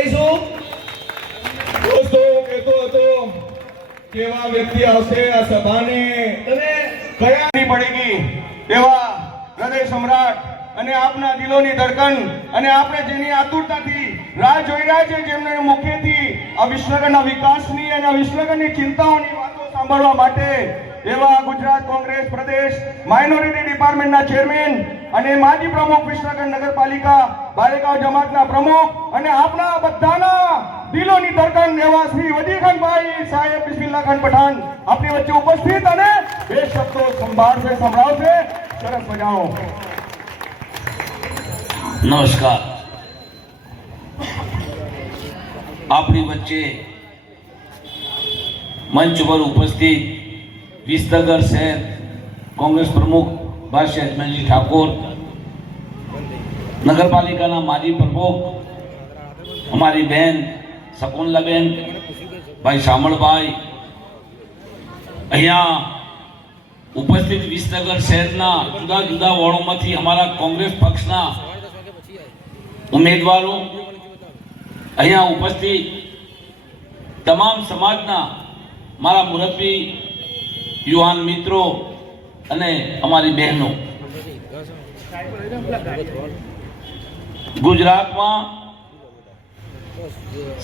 લઈશું. દોસ્તો કહેતો હતો કેવા વ્યક્તિ આવશે આ સભાને તમે કયા નહીં પડેગી એવા હૃદય સમ્રાટ અને આપના દિલોની ધડકન અને આપણે જેની આતુરતાથી રાહ જોઈ રહ્યા છે, જેમને મુખ્યથી આ વિશ્વના વિકાસની અને વિશ્વની ચિંતાઓની વાતો સાંભળવા માટે એવા ગુજરાત કોંગ્રેસ પ્રદેશ માઇનોરિટી ડિપાર્ટમેન્ટના ચેરમેન અને માજી પ્રમુખ વિસનગર નગરપાલિકા બાલિકા જમાતના પ્રમુખ અને આપના બધાના દિલોની ધડકન એવા શ્રી વજીરખાનભાઈ સાહેબ બિસ્મિલ્લાહ ખાન પઠાણ આપની વચ્ચે ઉપસ્થિત અને બે શબ્દો સંભળાવશે. સરસ મજાઓ. નમસ્કાર. આપણી વચ્ચે મંચ પર ઉપસ્થિત વિસનગર શહેર કોંગ્રેસ પ્રમુખ ભાઈ અજમેરજી ઠાકોર, નગરપાલિકાના માજી પ્રમુખ અમારી બહેન શકુંતલાબેન, ભાઈ શામળભાઈ, અહીંયા ઉપસ્થિત વિસનગર શહેરના જુદા જુદા વોર્ડોમાંથી અમારા કોંગ્રેસ પક્ષના ઉમેદવારો, અહીંયા ઉપસ્થિત તમામ સમાજના મારા મુરબ્બી, યુવાન મિત્રો અને અમારી બહેનો, ગુજરાતમાં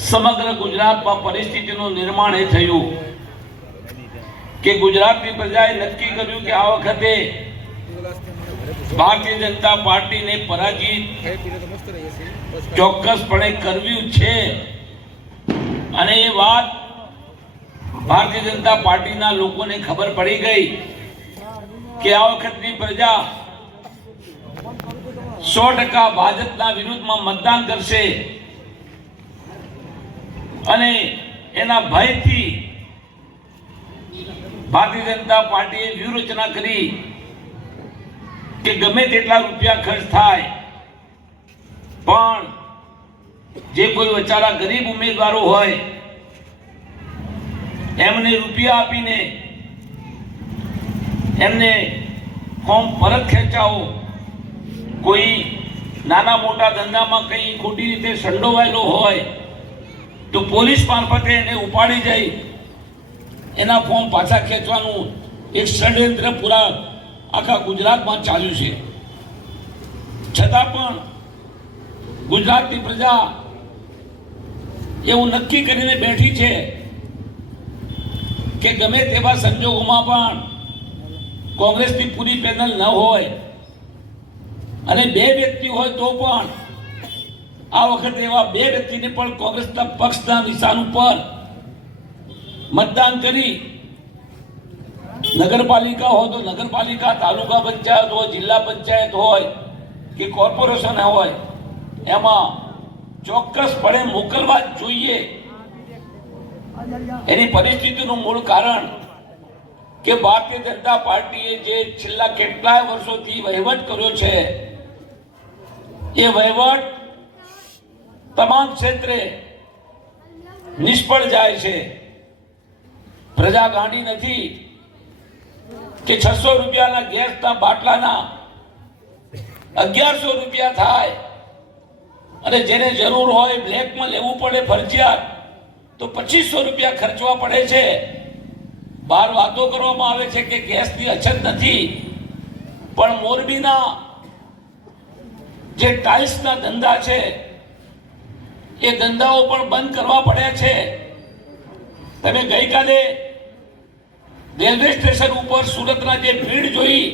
સમગ્ર ગુજરાતમાં પરિસ્થિતિનું નિર્માણ એ થયું કે ગુજરાતની પ્રજાએ નક્કી કર્યું કે આ વખતે ભારતીય જનતા પાર્ટીને પરાજિત ચોક્કસપણે કરવી છે. અને એ વાત ભારતીય જનતા પાર્ટીના લોકોને ખબર પડી ગઈ કે આ વખતની પ્રજા 100% ભાજપના વિરુદ્ધમાં મતદાન કરશે અને એના ભયથી ભારતીય જનતા પાર્ટીએ વ્યૂહરચના કરી કે ગમે તેટલા રૂપિયા ખર્ચ થાય પણ જે કોઈ વચારા ગરીબ ઉમેદવારો હોય એમને રૂપિયા આપીને એમને ફોર્મ પરત ખેંચાવો. કોઈ નાના મોટા ધંધામાં કંઈ ખોટી રીતે સંડોવાયેલો હોય તો પોલીસ મારફતે એને ઉપાડી જઈ એના ફોર્મ પાછા ખેંચવાનું એક ષડયંત્ર પૂરા આખા ગુજરાતમાં ચાલ્યું છે. છતાં પણ ગુજરાતની પ્રજા એવું નક્કી કરીને બેઠી છે કે ગમે તેવા સંજોગોમાં પણ કોંગ્રેસની પૂરી પેનલ ન હોય અને બે વ્યક્તિ હોય તો પણ આ વખતે એવા બે વ્યક્તિને પણ કોંગ્રેસના પક્ષના નિશાન ઉપર મતદાન કરી નગરપાલિકા હોય તો નગરપાલિકા, તાલુકા પંચાયત હોય, જિલ્લા પંચાયત હોય કે કોર્પોરેશન હોય એમાં ચોક્કસપણે મોકલવા જ જોઈએ. એની પરિસ્થિતિનું મૂળ કારણ કે ભારતીય જનતા પાર્ટીએ જે છેલ્લા કેટલાય વર્ષોથી વહીવટ કર્યો છે એ વહીવટ તમામ ક્ષેત્રે નિષ્ફળ જાય છે. પ્રજા ગાંડી નથી કે 600 રૂપિયાના ગેસના બાટલાના 1100 રૂપિયા થાય અને જેને જરૂર હોય બ્લેકમાં લેવું પડે ફરજિયાત તો 2500 રૂપિયા ખર્ચવા પડે છે. બહાર વાતો કરવામાં આવે છે કે ગેસની અછત નથી, પણ મોરબીના જે ટાઇલ્સના ધંધા છે એ ધંધાઓ પણ બંધ કરવા પડ્યા છે. તમે ગઈકાલે રેલવે સ્ટેશન ઉપર સુરતના જે ભીડ જોઈ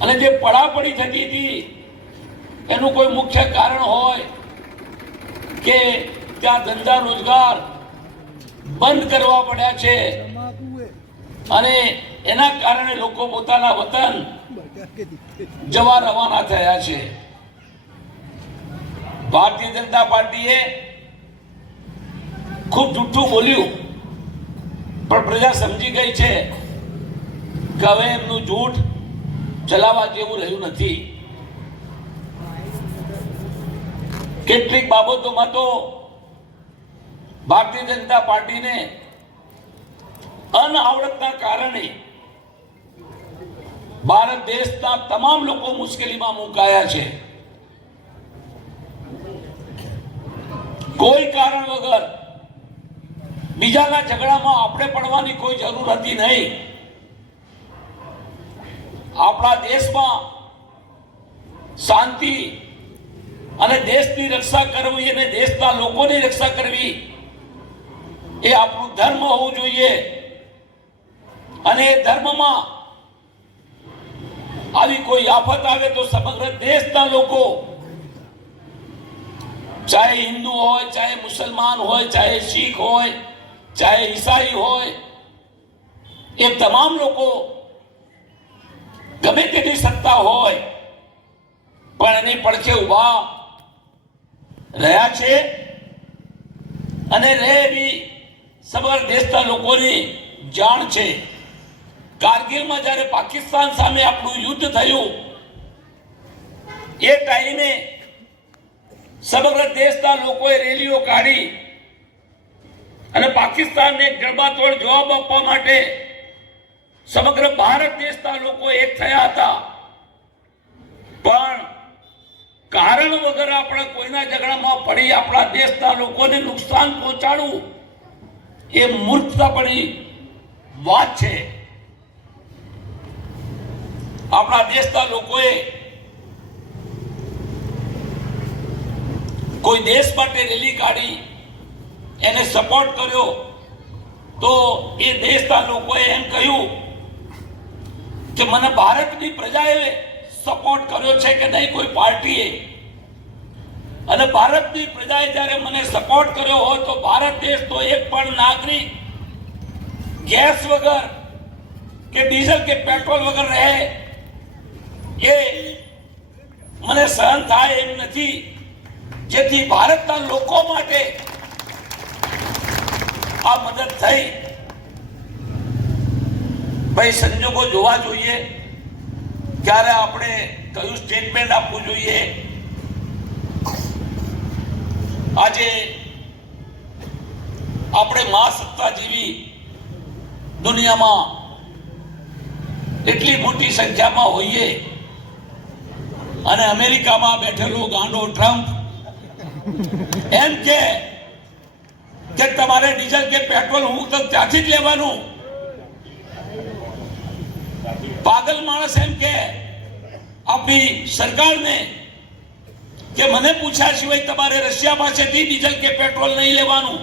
અને જે પડાપડી થતી હતી એનું કોઈ મુખ્ય કારણ હોય કે ત્યાં ધંધા રોજગાર બંધ કરવા પડ્યા છે અને એના કારણે લોકો પોતાના વતન જવા રવાના થયા છે. ભારતીય જનતા પાર્ટીએ ખૂબ જૂઠું બોલ્યું પણ પ્રજા સમજી ગઈ છે કે હવે એમનું જૂઠ ચલાવવા જેવું રહ્યું નથી. કેટલીક બાબતોમાં તો ભારતીય જનતા પાર્ટીને અનાવડતના કારણે ભારત દેશના તમામ લોકો મુશ્કેલીમાં મુકાયા છે. કોઈ કારણ વગર બીજાના ઝઘડામાં આપણે પડવાની કોઈ જરૂર હતી નહીં. આપણા દેશમાં શાંતિ અને દેશની રક્ષા કરવી અને દેશના લોકોની રક્ષા કરવી એ આપણું ધર્મ હોવું જોઈએ. અને એ ધર્મમાં આવી કોઈ આફત આવે તો સમગ્ર દેશના લોકો, ચાહે હિન્દુ હોય, ચાહે મુસલમાન હોય, ચાહે શીખ હોય, ચાહે ઈસાઈ હોય, એ તમામ લોકો ગમે તેની સત્તા હોય પણ એની પડખે ઉભા રહ્યા છે. અને રહે એવી સમગ્ર દેશના લોકોની જાણ છે. કારગિલમાં જ્યારે પાકિસ્તાન સામે આપણું યુદ્ધ થયું એ ટાઈમે સમગ્ર દેશના લોકોએ રેલીઓ કાઢી અને પાકિસ્તાનને જડબાતોડ જવાબ આપવા માટે સમગ્ર ભારત દેશના લોકો એક થયા હતા. પણ કારણ વગર આપણે કોઈના ઝઘડામાં પડી આપણા દેશના લોકોને નુકસાન પહોંચાડવું એ મૂર્ખતાપણી વાત છે. આપણા દેશના લોકોએ કોઈ દેશ માટે રેલી કાઢી, એને સપોર્ટ કર્યો, તો એ દેશના લોકોએ એમ કહ્યું કે મને ભારતની પ્રજાએ સપોર્ટ કર્યો છે કે નહીં કોઈ પાર્ટીએ. અને ભારતની પ્રજાએ જ્યારે મને સપોર્ટ કર્યો હોય તો ભારત દેશનો એક પણ નાગરિક ગેસ વગર કે ડીઝલ કે પેટ્રોલ વગર રહે એ મને સહન થાય એમ નથી. જેથી ભારતના લોકો માટે આ મદદ થઈ. ભાઈ, સંજોગો જોવા જોઈએ, ક્યારે આપણે કયું સ્ટેટમેન્ટ આપવું જોઈએ. આજે આપણે મહાસત્તા જેવી દુનિયામાં એટલી મોટી સંખ્યામાં હોઈએ અને અમેરિકામાં બેઠેલો ગાંડો ટ્રમ્પ એમ કે તમારે ડીઝલ કે પેટ્રોલ હું તો ત્યાંથી જ લેવાનું. પાગલ માણસ એમ કે આપણી સરકારને કે મને પૂછ્યા સિવાય તમારે રશિયા પાસેથી ડીઝલ કે પેટ્રોલ નહીં લેવાનું.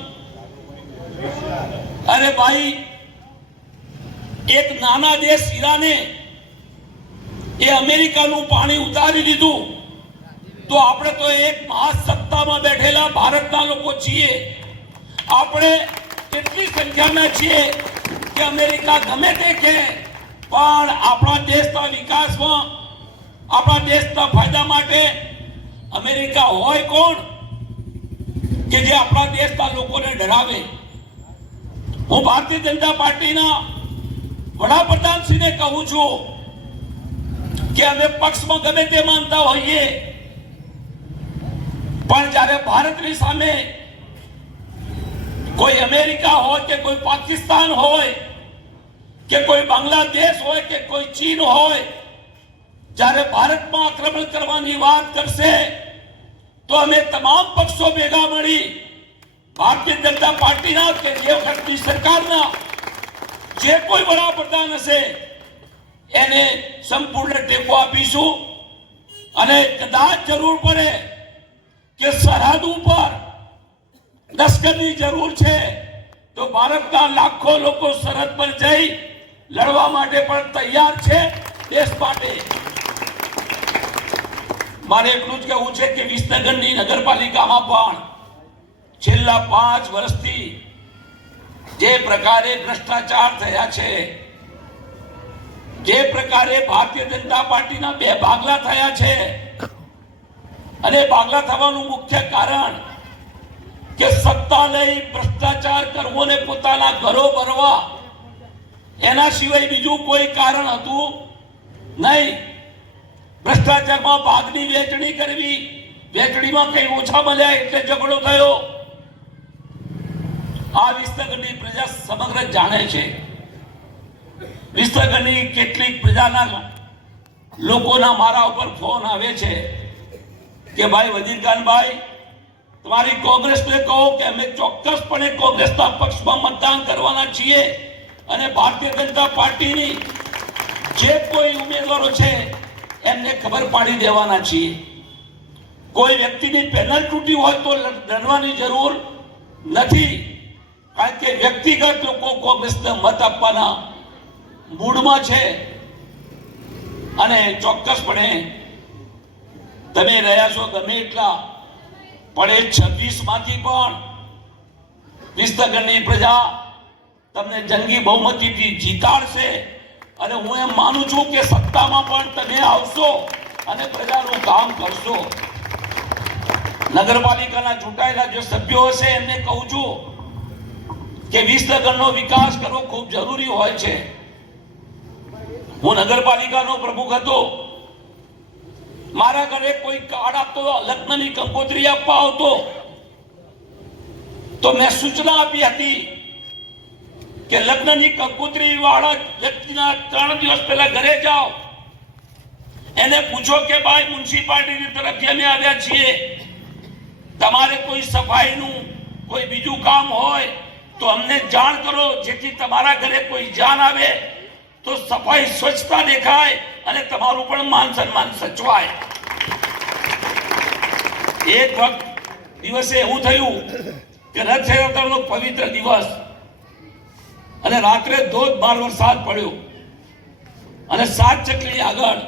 અરે ભાઈ, એક નાના દેશ ઈરાને એ અમેરિકાનું પાણી ઉતારી દીધું તો આપણે તો એક મહાસત્તામાં બેઠેલા ભારતના લોકો છીએ. આપણે એટલી સંખ્યામાં છીએ કે અમેરિકા ગમે તે કહે પણ આપણા દેશના વિકાસમાં, આપણા દેશના ફાયદા માટે અમેરિકા હોય કોણ કે જે આપણા દેશના લોકોને ડરાવે. હું ભારતીય જનતા પાર્ટીના વડાપ્રધાનશ્રીને કહું છું કે અમે પક્ષમાં ગમે તે માનતા હોઈએ પણ જ્યારે ભારતની સામે કોઈ અમેરિકા હોય કે કોઈ પાકિસ્તાન હોય કે કોઈ બાંગ્લાદેશ હોય કે કોઈ ચીન હોય, જ્યારે ભારતમાં આક્રમણ કરવાની વાત કરશે તો અમે તમામ પક્ષો ભેગા મળી ભારતીય જનતા પાર્ટીના કે જે વખતની સરકારના જે કોઈ વડાપ્રધાન હશે એને સંપૂર્ણ ટેકો આપીશું. અને કદાચ જરૂર પડે કે સરહદ ઉપર લશ્કરની જરૂર છે તો ભારતના લાખો લોકો સરહદ પર જઈ લડવા માટે પણ તૈયાર છે દેશ માટે. મારે એટલું જ કહેવું છે કે વિસનગરની નગરપાલિકામાં પણ છેલ્લા 5 વર્ષથી જે પ્રકારે ભ્રષ્ટાચાર થયા છે, જે પ્રકારે ભારતીય જનતા પાર્ટીના 2 ભાગલા થયા છે, અને ભાગલા થવાનું મુખ્ય કારણ કે સત્તા લઈ ભ્રષ્ટાચાર કરવો ને પોતાના ઘરો ભરવા, એના સિવાય બીજું કોઈ કારણ હતું નહીં. ભ્રષ્ટાચારમાં ભાગની વહેંચણી કરવી, વહેંચણીમાં કઈ ઓછા મળ્યા એટલે ઝઘડો થયો. આ વિસનગરની પ્રજા સમગ્ર જાણે છે. વિસનગરની કેટલીક પ્રજાના લોકોના મારા ઉપર ફોન આવે છે કે ભાઈ વજીરખાનભાઈ, તમારી કોંગ્રેસને કહો કે અમે ચોક્કસપણે કોંગ્રેસના પક્ષમાં મતદાન કરવાના છીએ અને ભારતીય જનતા પાર્ટીની જે કોઈ ઉમેદવારો છે એમને ખબર પાડી દેવાના છીએ. કોઈ વ્યક્તિની પેનલ તૂટી હોય તો લડવાની જરૂર નથી, કારણ કે વ્યક્તિગત લોકો કોંગ્રેસને મત આપવાના મૂડમાં છે. અને ચોક્કસપણે તમે રહ્યા છો ગમે એટલા, પણ એ 26 માંથી પણ 20% પ્રજા તમને જંગી બહુમતીથી જીતાડશે. અને હું એમ માનું છું કે સત્તામાં પણ તમે આવશો અને પ્રજાનું કામ કરશો. નગરપાલિકાના ચૂંટાયેલા જે સભ્યો હશે એમને કહું છું કે 20% વિકાસ કરવો ખૂબ જરૂરી હોય છે. હું નગરપાલિકાનો પ્રમુખ હતો, મારા ઘરે કોઈ કાર્ડ આપતો, લગ્નની કંકોત્રી આપવા આવતો, તો મેં સૂચના આપી હતી કે લગ્નની કંકોત્રી વાળા વ્યક્તિના 3 દિવસ પહેલા ઘરે જાઓ, એને પૂછો કે ભાઈ મ્યુનિસિપાલિટી તરફથી અમે આવ્યા છીએ, તમારે કોઈ સફાઈનું કોઈ બીજું કામ હોય તો અમને જાણ કરો, જેથી તમારા ઘરે કોઈ જાન આવે તો સફાઈ સ્વચ્છતા દેખાય અને તમારું પણ માન સન્માન સચવાય. એક વખત દિવસે એવું થયું કે રથયાત્રાનો પવિત્ર દિવસ અને રાત્રે ધોધમાર વરસાદ પડ્યો અને 7 ચકલી આગળ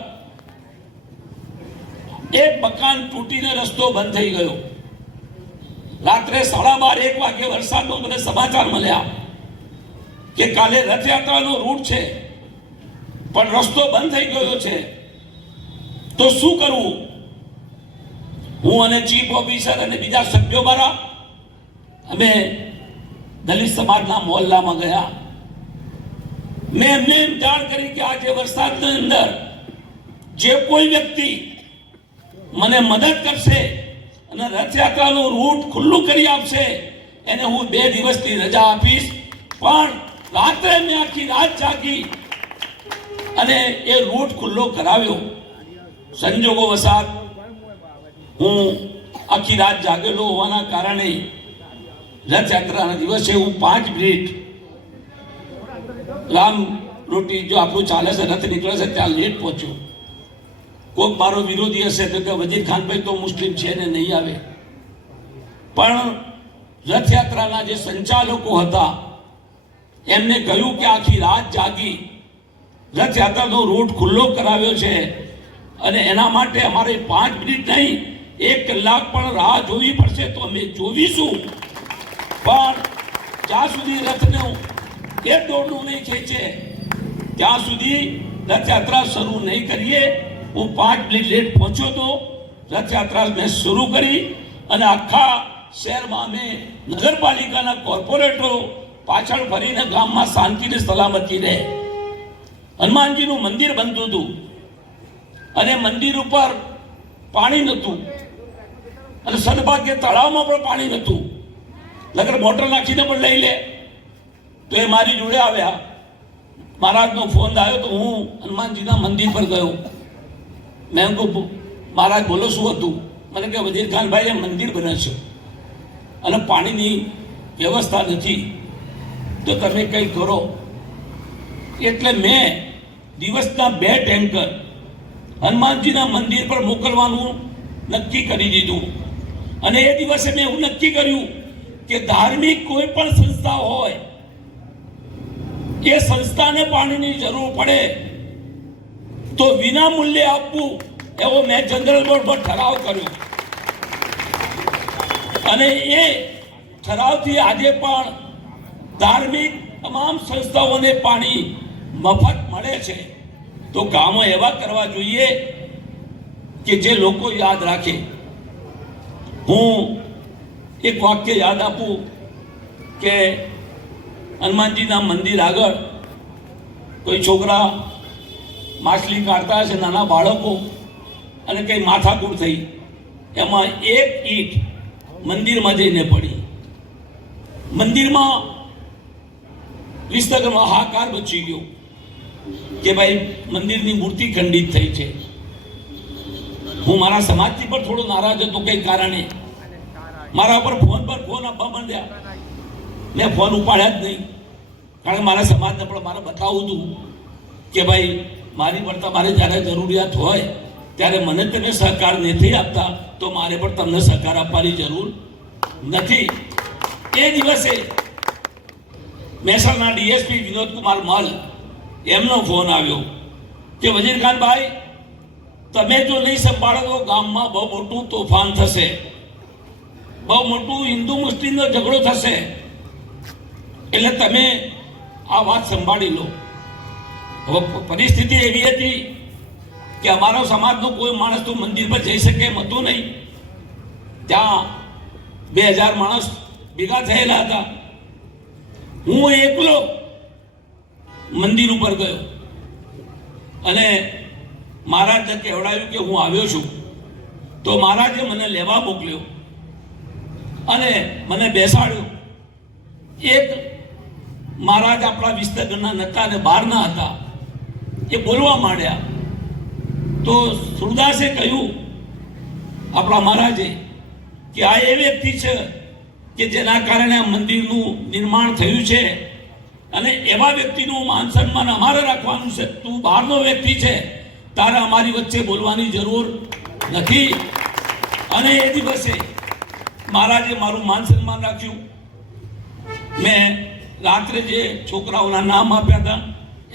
એક મકાન તૂટીને રસ્તો બંધ થઈ ગયો. રાત્રે 12:30 1 વાગે વરસાદનો મને સમાચાર મળ્યા કે કાલે રથયાત્રાનો રૂટ છે પણ રસ્તો બંધ થઈ ગયો છે, તો શું કરવું? હું અને ચીફ ઓફિસર અને બીજા સભ્યો મારા અમે દલિત સમાજના મોહલ્લામાં ગયા. મેં એમને એમ જાણ કરી કે આજે વરસાદની અંદર જે કોઈ વ્યક્તિ મને મદદ કરશે અને રથયાત્રાનું રૂટ ખુલ્લું કરી આપશે એને હું 2 દિવસની રજા આપીશ. પણ રાત્રે મેં આખી રાત જાગી અને એ રૂટ ખુલ્લો કરાવ્યો. સંજોગો વસાત હું આખી રાત જાગેલો હોવાના કારણે રથયાત્રાના દિવસે હું 5 મિનિટ રામ રોટી જો આપણું ચાલે છે, રથ નીકળે છે ત્યાં લેટ પહોંચ્યો. કોઈક મારો વિરોધી હશે તો કે વજીર ખાનભાઈ તો મુસ્લિમ છે ને નહીં આવે, પણ રથયાત્રાના જે સંચાલકો હતા એમને કહ્યું કે આખી રાત જાગી રથયાત્રાનો રૂટ ખુલ્લો કરાવ્યો છે અને એના માટે અમારે 5 મિનિટ નહીં 1 કલાક પણ રાહ જોવી પડશે તો અમે જોવીશું, પણ જ્યાં સુધી રથનું એ દોડનું નહીં ખેંચે ત્યાં સુધી રથયાત્રા શરૂ નહીં કરીએ. હું 5 મિનિટ લેટ પહોંચ્યો તો રથયાત્રા મેં શરૂ કરી અને આખા શહેરમાં અમે નગરપાલિકાના કોર્પોરેટરો પાછળ ફરીને ગામમાં શાંતિ ને સલામતી રહે. હનુમાનજીનું મંદિર બનતું હતું અને મંદિર ઉપર પાણી નહોતું અને સદભાગ્ય તળાવમાં પણ પાણી નહોતું. નગર મોટર નાખીને પણ લઈ લે તો એ મારી જોડે આવ્યા. મહારાજનો ફોન આવ્યો તો હું હનુમાનજીના મંદિર પર ગયો. મેં કહ્યું મહારાજ બોલો શું હતું? મને કે વજીર ખાનભાઈ એ મંદિર બને છે અને પાણીની વ્યવસ્થા નથી તો તમે કંઈ કરો. એટલે મેં દિવસના 2 ટેન્કર હનુમાનજીના મંદિર પર મોકલવાનું નક્કી કરી દીધું. અને એ દિવસે મેં એવું નક્કી કર્યું કે ધાર્મિક કોઈ પણ સંસ્થા હોય એ સંસ્થાને પાણીની જરૂર પડે તો વિના મૂલ્યે આપવું એવો મેં જનરલ બોર્ડ પર ઠરાવ કર્યો અને એ ઠરાવથી આજે પણ ધાર્મિક તમામ સંસ્થાઓને પાણી મફત મળે છે. તો કામો એવા કરવા જોઈએ કે જે લોકો યાદ રાખે. હું એક વાક્ય યાદ આપું કે હનુમાનજીના મંદિર આગળ કોઈ છોકરા માછલી કાઢતા હશે, નાના બાળકો, અને કંઈ માથાકૂટ થઈ, એમાં એક ઈંટ મંદિરમાં જઈને પડી. મંદિરમાં વિસ્તગરમાં હાહાકાર મચી ગયો કે ભાઈ મંદિરની મૂર્તિ ખંડિત થઈ છે. હું મારા સમાજથી પણ થોડો નારાજ હતો કંઈ કારણે મારા પર ફોન આપવા માંડ્યા. મેં ફોન ઉપાડ્યા જ નહીં, કારણ કે મારા સમાજને પણ મારે બતાવવું હતું કે ભાઈ મારી પર તમારે જ્યારે જરૂરિયાત હોય ત્યારે મને તમે સહકાર નથી આપતા તો મારે પણ તમને સહકાર આપવાની જરૂર નથી. એ દિવસે મહેસાણા ડીએસપી વિનોદકુમાર મલ એમનો ફોન આવ્યો કે વજીરખાનભાઈ, તમે જો નહીં સંભાળો તો ગામમાં બહુ મોટું તોફાન થશે, બહુ મોટું હિન્દુ મુસ્લિમનો ઝઘડો થશે, એટલે તમે આ વાત સંભાળી લો. હવે પરિસ્થિતિ એવી હતી કે અમારો સમાજનો કોઈ માણસ તો મંદિર પર જઈ શકે એમ હતું નહીં. ત્યાં 2000 માણસ ભેગા થયેલા હતા. હું એકલો મંદિર ઉપર ગયો અને મહારાજને કહેવડાવ્યું કે હું આવ્યો છું. તો મહારાજે મને લેવા મોકલ્યો અને મને બેસાડ્યો. એક મહારાજ આપણા વિસ્તગરના નતા અને બહારના હતા. એ બોલવા માંડ્યા તો સુરદાસે કહ્યું આપણા મહારાજે કે આ એ વ્યક્તિ છે કે જેના કારણે આ મંદિરનું નિર્માણ થયું છે અને એવા વ્યક્તિનું માન સન્માન અમારે રાખવાનું છે. તું બહારનો વ્યક્તિ છે, તારે અમારી વચ્ચે બોલવાની જરૂર નથી. અને એ દિવસે મહારાજે મારું માન સન્માન રાખ્યું. મેં રાત્રે જે છોકરાઓના નામ આપ્યા હતા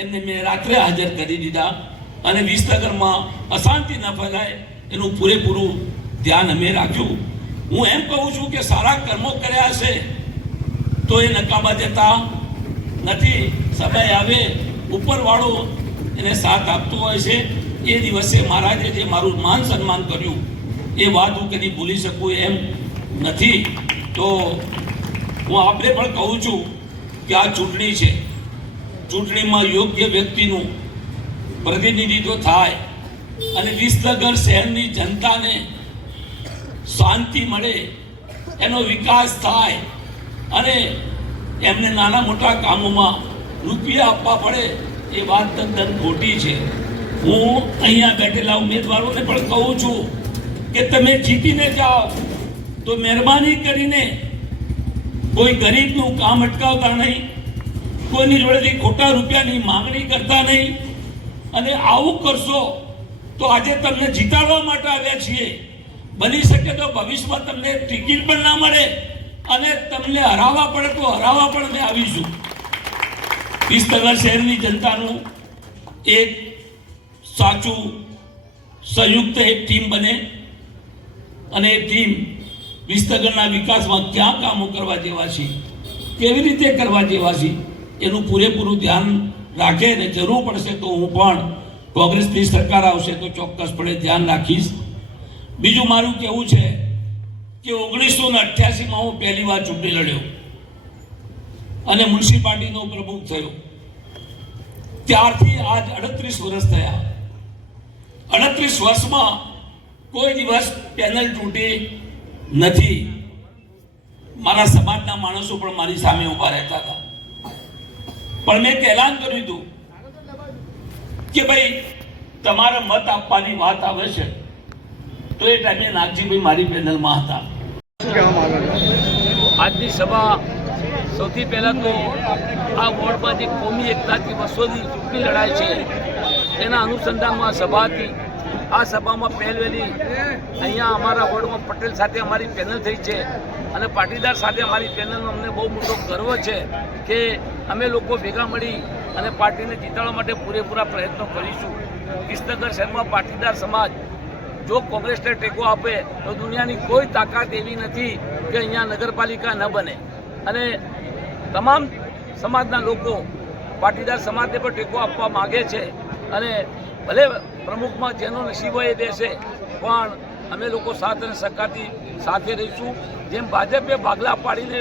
એમને મેં રાત્રે હાજર કરી દીધા અને વિસનગરમાં અશાંતિ ન ફેલાય એનું પૂરેપૂરું ધ્યાન અમે રાખ્યું. હું એમ કહું છું કે સારા કર્મો કર્યા હશે તો એ નકામા જતા નથી. સમય આવે ઉપરવાળો એને સાથ આપતો હોય છે. એ દિવસે મહારાજે જે મારું માન સન્માન કર્યું એ વાત હું કદી ભૂલી શકું એમ નથી. તો હું આપણે પણ કહું છું કે આ ચૂંટણી છે, ચૂંટણીમાં યોગ્ય વ્યક્તિનું પ્રતિનિધિત્વ થાય અને વિસનગર શહેરની જનતાને શાંતિ મળે, એનો વિકાસ થાય અને એમને નાના મોટા કામોમાં રૂપિયા આપવા પડે એ વાત તદ્દન ખોટી છે. હું અહીંયા બેઠેલા ઉમેદવારોને પણ કહું છું કે તમે જીતીને જાઓ તો મહેરબાની કરીને કોઈ ગરીબનું કામ અટકાવતા નહીં, કોઈની જોડેથી ખોટા રૂપિયાની માંગણી કરતા નહીં. અને આવું કરશો તો આજે તમને જીતાડવા માટે આવ્યા છીએ, બની શકે તો ભવિષ્યમાં તમને ટિકિટ પણ ના મળે અને તમને હરાવવા પડે તો હરાવવા પણ અમે આવીશું. વિસનગર શહેરની જનતાનું એક સાચું સંયુક્ત એક ટીમ બને અને એ ટીમ વિસનગરના વિકાસમાં ક્યાં કામો કરવા જેવા છે, કેવી રીતે કરવા જેવા છે એનું પૂરેપૂરું ધ્યાન રાખે. અને જરૂર પડશે તો હું પણ કોંગ્રેસની સરકાર આવશે તો ચોક્કસપણે ધ્યાન રાખીશ. બીજું મારું કહેવું છે કે 1988માં હું પહેલી વાર ચૂંટણી લડ્યો અને મ્યુનિસિપાલિટીનો પ્રમુખ થયો. ત્યારથી આજ 38 વર્ષ થયા. 38 વર્ષમાં કોઈ દિવસ પેનલ તૂટી નથી. મારા સમાજના માણસો પણ મારી સામે ઉભા રહેતા હતા, પણ મેં એલાન કર્યું હતું કે ભાઈ તમારે મત આપવાની વાત આવે છે તો એ ટાઈમે નાગજીભાઈ મારી પેનલમાં હતા. આજની સભા સૌથી પહેલાં તો આ વોર્ડમાં જે કોમી એકતાથી વર્ષોની ચૂંટણી લડાય છે એના અનુસંધાનમાં સભા હતી. આ સભામાં પહેલવેલી અહીંયા અમારા વોર્ડમાં પટેલ સાથે અમારી પેનલ થઈ છે અને પાટીદાર સાથે અમારી પેનલનો અમને બહુ મોટો ગર્વ છે કે અમે લોકો ભેગા મળી અને પાર્ટીને જીતાડવા માટે પૂરેપૂરા પ્રયત્નો કરીશું. વિસનગર શહેરમાં પાટીદાર સમાજ જો કોંગ્રેસને ટેકો આપે તો દુનિયાની કોઈ તાકાત એવી નથી કે અહીંયા નગરપાલિકા ન બને. અને તમામ સમાજના લોકો પાટીદાર સમાજને પણ ટેકો આપવા માગે છે અને ભલે પ્રમુખમાં જેનો નસીબ હોય એ દેશે, પણ અમે લોકો સાથ અને સહકારથી સાથે રહીશું. જેમ ભાજપે ભાગલા પાડીને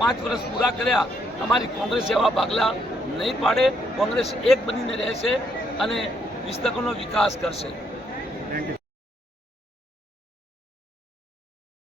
5 વર્ષ પૂરા કર્યા, અમારી કોંગ્રેસ એવા ભાગલા નહીં પાડે. કોંગ્રેસ એક બનીને રહેશે અને વિસનગરનો વિકાસ કરશે.